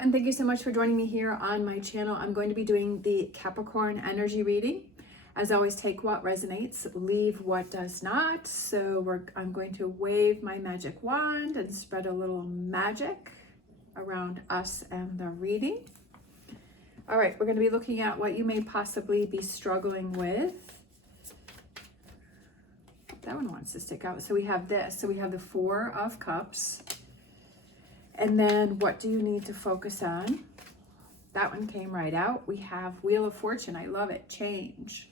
and thank you so much for joining me here on my channel. I'm going to be doing the Capricorn energy reading. As always, take what resonates, leave what does not. So I'm going to wave my magic wand and spread a little magic around us and the reading. All right, we're going to be looking at what you may possibly be struggling with. That one wants to stick out. So we have this. So we have the Four of Cups. And then what do you need to focus on? That one came right out. We have Wheel of Fortune. I love it. Change.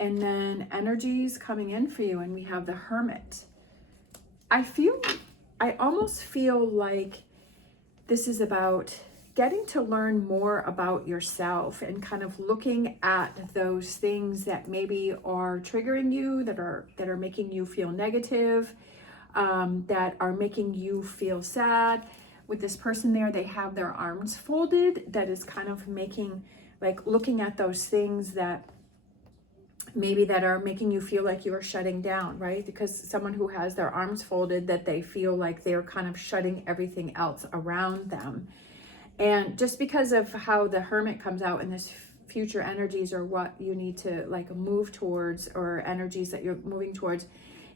And then energies coming in for you. And we have the Hermit. I almost feel like this is about getting to learn more about yourself and kind of looking at those things that maybe are triggering you, that are making you feel negative, that are making you feel sad. With this person there, they have their arms folded. That is kind of making, like, looking at those things that maybe that are making you feel like you are shutting down, right? Because someone who has their arms folded, that they feel like they're kind of shutting everything else around them. And just because of how the Hermit comes out in this future energies, or what you need to like move towards, or energies that you're moving towards,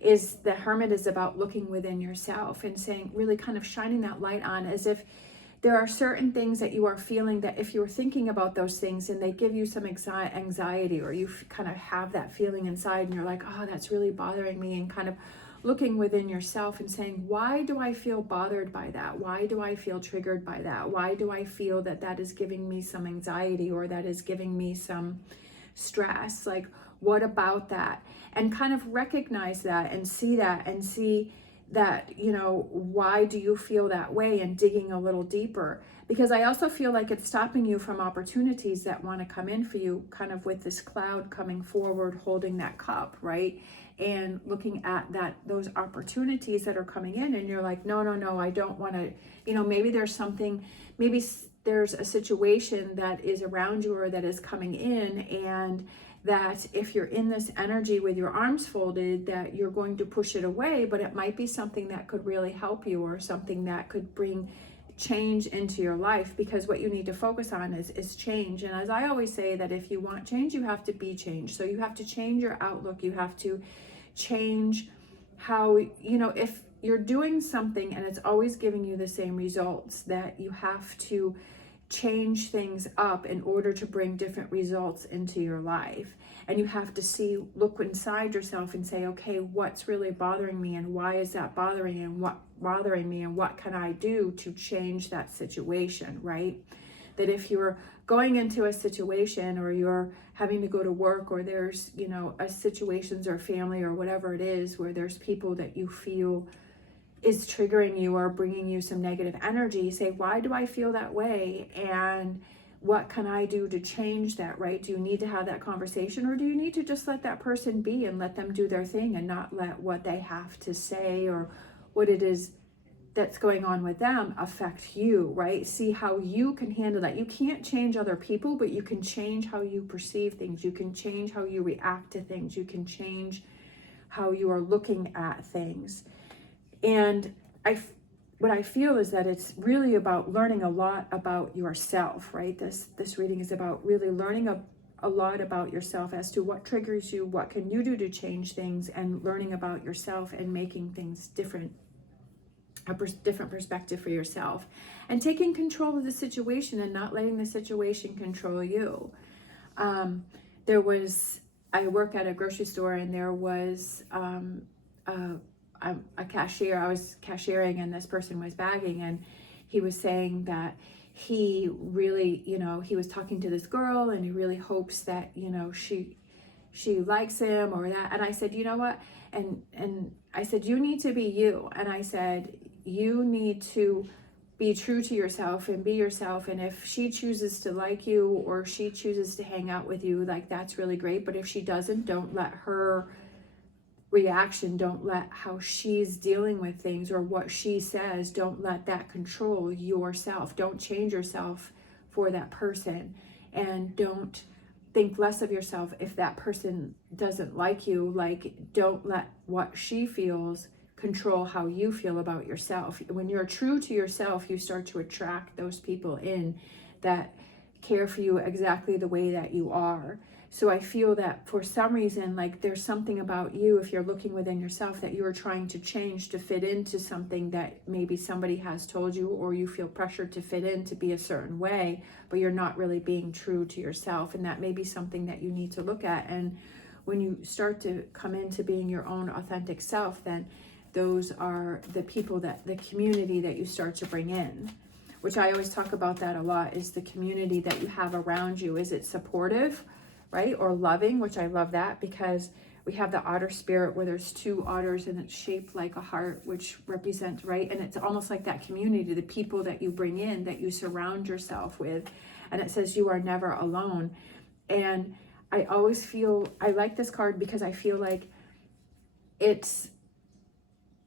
is the Hermit is about looking within yourself and saying, really kind of shining that light on, as if there are certain things that you are feeling that if you're thinking about those things and they give you some anxiety, or you kind of have that feeling inside and you're like, oh, that's really bothering me, and kind of looking within yourself and saying, why do I feel bothered by that? Why do I feel triggered by that? Why do I feel that that is giving me some anxiety, or that is giving me some stress? Like, what about that? And kind of recognize that and see that, you know, why do you feel that way, and digging a little deeper. Because I also feel like it's stopping you from opportunities that want to come in for you, kind of with this cloud coming forward, holding that cup, right? And looking at those opportunities that are coming in, and you're like, no, I don't want to, you know, maybe there's something, maybe there's a situation that is around you, or that is coming in, and that if you're in this energy with your arms folded, that you're going to push it away, but it might be something that could really help you, or something that could bring change into your life. Because what you need to focus on is change. And as I always say, that if you want change, you have to be changed. So you have to change your outlook. You have to change how, you know, if you're doing something and it's always giving you the same results, that you have to change things up in order to bring different results into your life. And you have to look inside yourself and say, okay, what's really bothering me, and why is that bothering me, and what can I do to change that situation, right? That if you're going into a situation, or you're having to go to work, or there's, you know, situations or family or whatever it is, where there's people that you feel is triggering you or bringing you some negative energy, say, why do I feel that way, and what can I do to change that, right? Do you need to have that conversation, or do you need to just let that person be and let them do their thing, and not let what they have to say or what it is that's going on with them affect you, right? See how you can handle that. You can't change other people, but you can change how you perceive things. You can change how you react to things. You can change how you are looking at things. And what I feel is that it's really about learning a lot about yourself, right? This reading is about really learning a lot about yourself, as to what triggers you, what can you do to change things, and learning about yourself and making things different, a different perspective for yourself, and taking control of the situation and not letting the situation control you. I work at a grocery store, and there was a cashier. I was cashiering, and this person was bagging, and he was saying that he really, you know, he was talking to this girl, and he really hopes that, you know, she likes him, or that. And I said, you know what? And I said, you need to be you. And I said, you need to be true to yourself and be yourself. And if she chooses to like you, or she chooses to hang out with you, like, that's really great. But if she doesn't, don't let her reaction, don't let how she's dealing with things, or what she says, don't let that control yourself. Don't change yourself for that person, and don't think less of yourself if that person doesn't like you. Like, don't let what she feels control how you feel about yourself. When you're true to yourself, you start to attract those people in that care for you exactly the way that you are. So I feel that for some reason, like there's something about you, if you're looking within yourself, that you're trying to change to fit into something that maybe somebody has told you, or you feel pressured to fit in to be a certain way, but you're not really being true to yourself. And that may be something that you need to look at. And when you start to come into being your own authentic self, then those are the people, that the community that you start to bring in, which I always talk about that a lot, is the community that you have around you. Is it supportive, right? Or loving, which I love that, because we have the otter spirit where there's two otters and it's shaped like a heart, which represents, right? And it's almost like that community, the people that you bring in, that you surround yourself with. And it says you are never alone. And I always feel, I like this card because I feel like it's,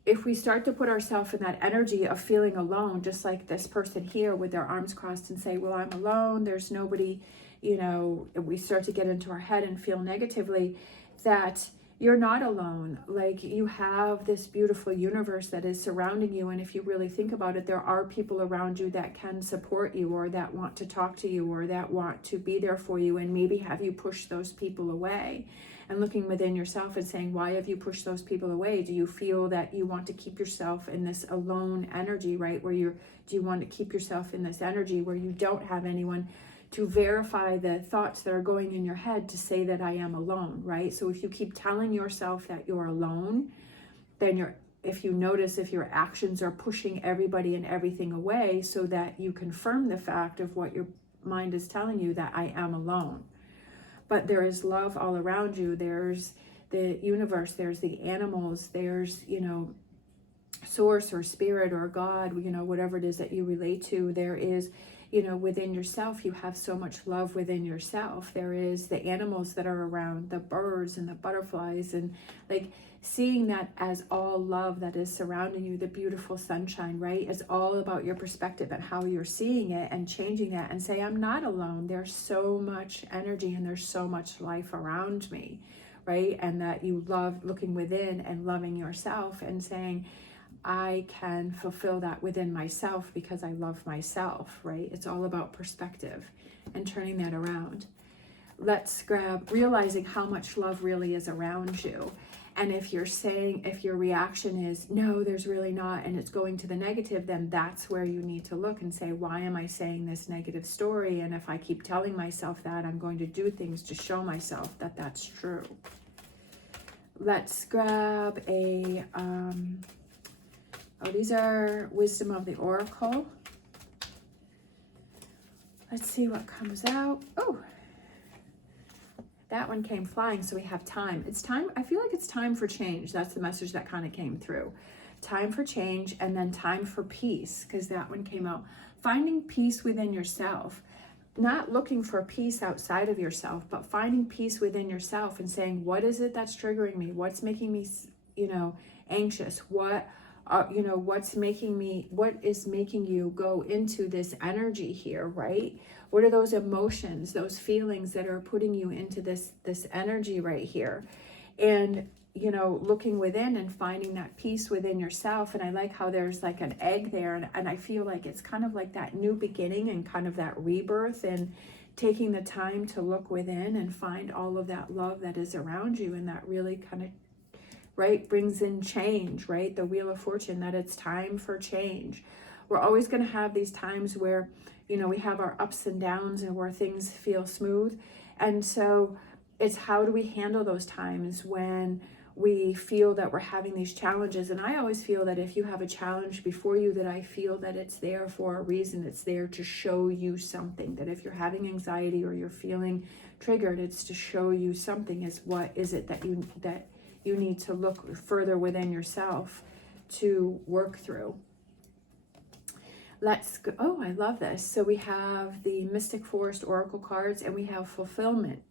if we start to put ourselves in that energy of feeling alone, just like this person here with their arms crossed and say, well, I'm alone, there's nobody, you know, we start to get into our head and feel negatively, that you're not alone. Like, you have this beautiful universe that is surrounding you. And if you really think about it, there are people around you that can support you, or that want to talk to you, or that want to be there for you, and maybe have you push those people away. And looking within yourself and saying, why have you pushed those people away? Do you feel that you want to keep yourself in this alone energy, right? Do you want to keep yourself in this energy where you don't have anyone to verify the thoughts that are going in your head to say that I am alone, right? So if you keep telling yourself that you're alone, then if you notice if your actions are pushing everybody and everything away, so that you confirm the fact of what your mind is telling you, that I am alone. But there is love all around you. There's the universe, there's the animals, there's, you know, source or spirit or God, you know, whatever it is that you relate to. There is, you know, within yourself, you have so much love within yourself. There is the animals that are around, the birds and the butterflies, and like seeing that as all love that is surrounding you, the beautiful sunshine, right? It's all about your perspective and how you're seeing it, and changing that and say, I'm not alone. There's so much energy and there's so much life around me, right? And that you love looking within and loving yourself and saying, I can fulfill that within myself because I love myself, right? It's all about perspective and turning that around. Let's grab realizing how much love really is around you. And if your reaction is, no, there's really not, and it's going to the negative, then that's where you need to look and say, why am I saying this negative story? And if I keep telling myself that, I'm going to do things to show myself that that's true. Let's grab a, these are Wisdom of the Oracle. Let's see what comes out. Oh, that one came flying, so we have time. It's time, I feel like it's time for change. That's the message that kind of came through. Time for change, and then time for peace, because that one came out. Finding peace within yourself. Not looking for peace outside of yourself, but finding peace within yourself and saying, what is it that's triggering me? What's making me, you know, anxious? What is making you go into this energy here, right? What are those emotions, those feelings that are putting you into this energy right here? And, you know, looking within and finding that peace within yourself. And I like how there's like an egg there. And I feel like it's kind of like that new beginning and kind of that rebirth, and taking the time to look within and find all of that love that is around you. And that really kind of, right, brings in change, right? The Wheel of Fortune, that it's time for change. We're always going to have these times where, you know, we have our ups and downs and where things feel smooth. And so it's how do we handle those times when we feel that we're having these challenges? And I always feel that if you have a challenge before you, that I feel that it's there for a reason. It's there to show you something. That if you're having anxiety or you're feeling triggered, it's to show you something. Is what is it that you need to look further within yourself to work through. Let's go. Oh, I love this. So we have the Mystic Forest Oracle cards, and we have fulfillment.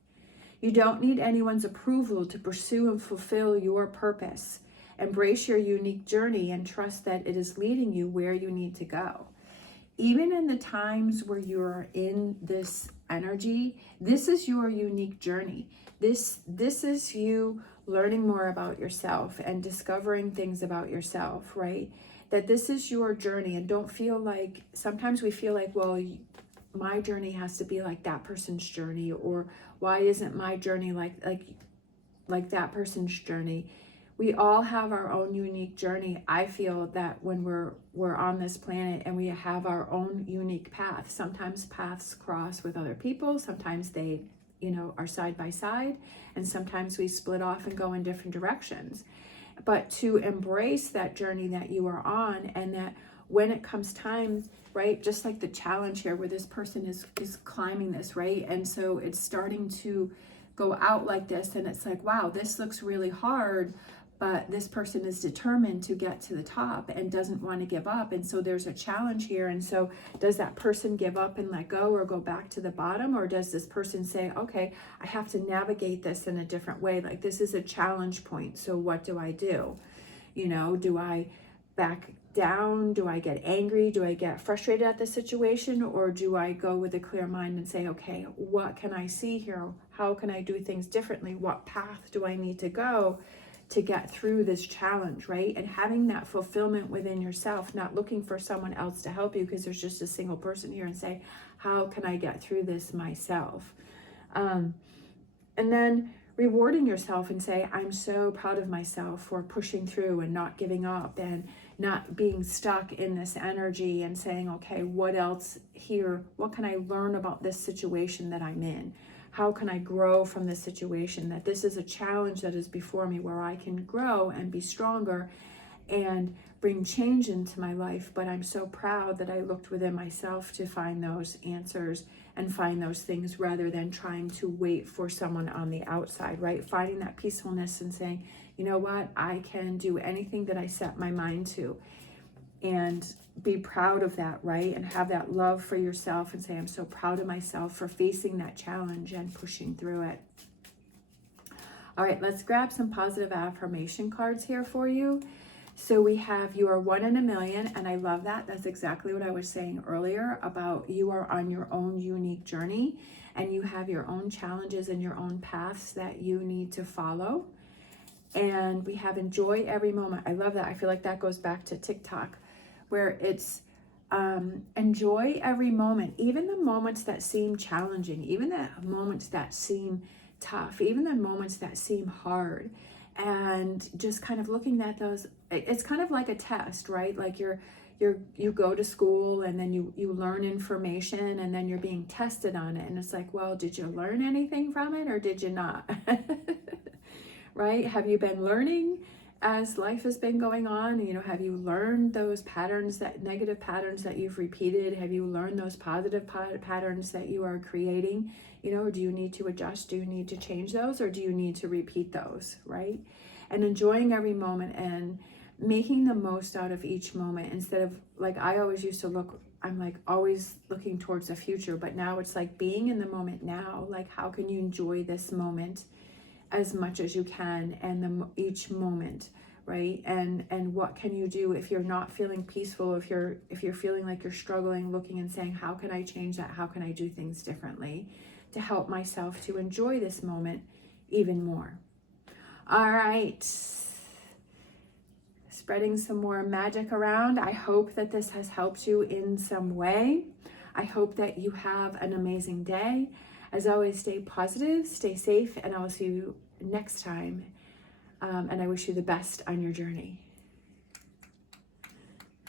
You don't need anyone's approval to pursue and fulfill your purpose. Embrace your unique journey and trust that it is leading you where you need to go. even in the times where you're in this energy, this is your unique journey. This is you learning more about yourself and discovering things about yourself, right? That this is your journey, and don't feel like, sometimes we feel like, well, my journey has to be like that person's journey, or why isn't my journey like that person's journey? We all have our own unique journey. I feel that when we're on this planet and we have our own unique path, sometimes paths cross with other people, sometimes they, are side by side, and sometimes we split off and go in different directions. But to embrace that journey that you are on, and that when it comes time, right, just like the challenge here where this person is climbing this, right? And so it's starting to go out like this, and it's like, wow, this looks really hard, but this person is determined to get to the top and doesn't want to give up. And so there's a challenge here. And so does that person give up and let go, or go back to the bottom? Or does this person say, okay, I have to navigate this in a different way. Like, this is a challenge point. So what do I do? Do I back down? Do I get angry? Do I get frustrated at the situation? Or do I go with a clear mind and say, okay, what can I see here? How can I do things differently? What path do I need to go to get through this challenge, right? And having that fulfillment within yourself, not looking for someone else to help you because there's just a single person here, and say, how can I get through this myself? And then rewarding yourself and say, I'm so proud of myself for pushing through and not giving up and not being stuck in this energy, and saying, okay, what else here? What can I learn about this situation that I'm in? How can I grow from this situation? That this is a challenge that is before me, where I can grow and be stronger and bring change into my life. But I'm so proud that I looked within myself to find those answers and find those things, rather than trying to wait for someone on the outside, right? Finding that peacefulness and saying, you know what, I can do anything that I set my mind to, and be proud of that, right? And have that love for yourself and say, I'm so proud of myself for facing that challenge and pushing through it. All right, let's grab some positive affirmation cards here for you. So we have, you are one in a million, and I love that. That's exactly what I was saying earlier about you are on your own unique journey, and you have your own challenges and your own paths that you need to follow. And we have enjoy every moment. I love that. I feel like that goes back to TikTok, where it's enjoy every moment, even the moments that seem challenging, even the moments that seem tough, even the moments that seem hard, and just kind of looking at those. It's kind of like a test, right? Like you go to school, and then you learn information, and then you're being tested on it, and it's like, well, did you learn anything from it, or did you not? Right? Have you been learning as life has been going on? Have you learned those patterns, that negative patterns that you've repeated? Have you learned those positive patterns that you are creating? Or do you need to adjust? Do you need to change those, or do you need to repeat those, right? And enjoying every moment and making the most out of each moment, instead of, like, I always used to look, I'm like always looking towards the future, but now it's like being in the moment now. Like, how can you enjoy this moment as much as you can, and each moment, right? And what can you do if you're not feeling peaceful, if you're feeling like you're struggling, looking and saying, how can I change that? How can I do things differently to help myself to enjoy this moment even more? All right, spreading some more magic around. I hope that this has helped you in some way. I hope that you have an amazing day. As always, stay positive, stay safe, and I will see you next time. And I wish you the best on your journey.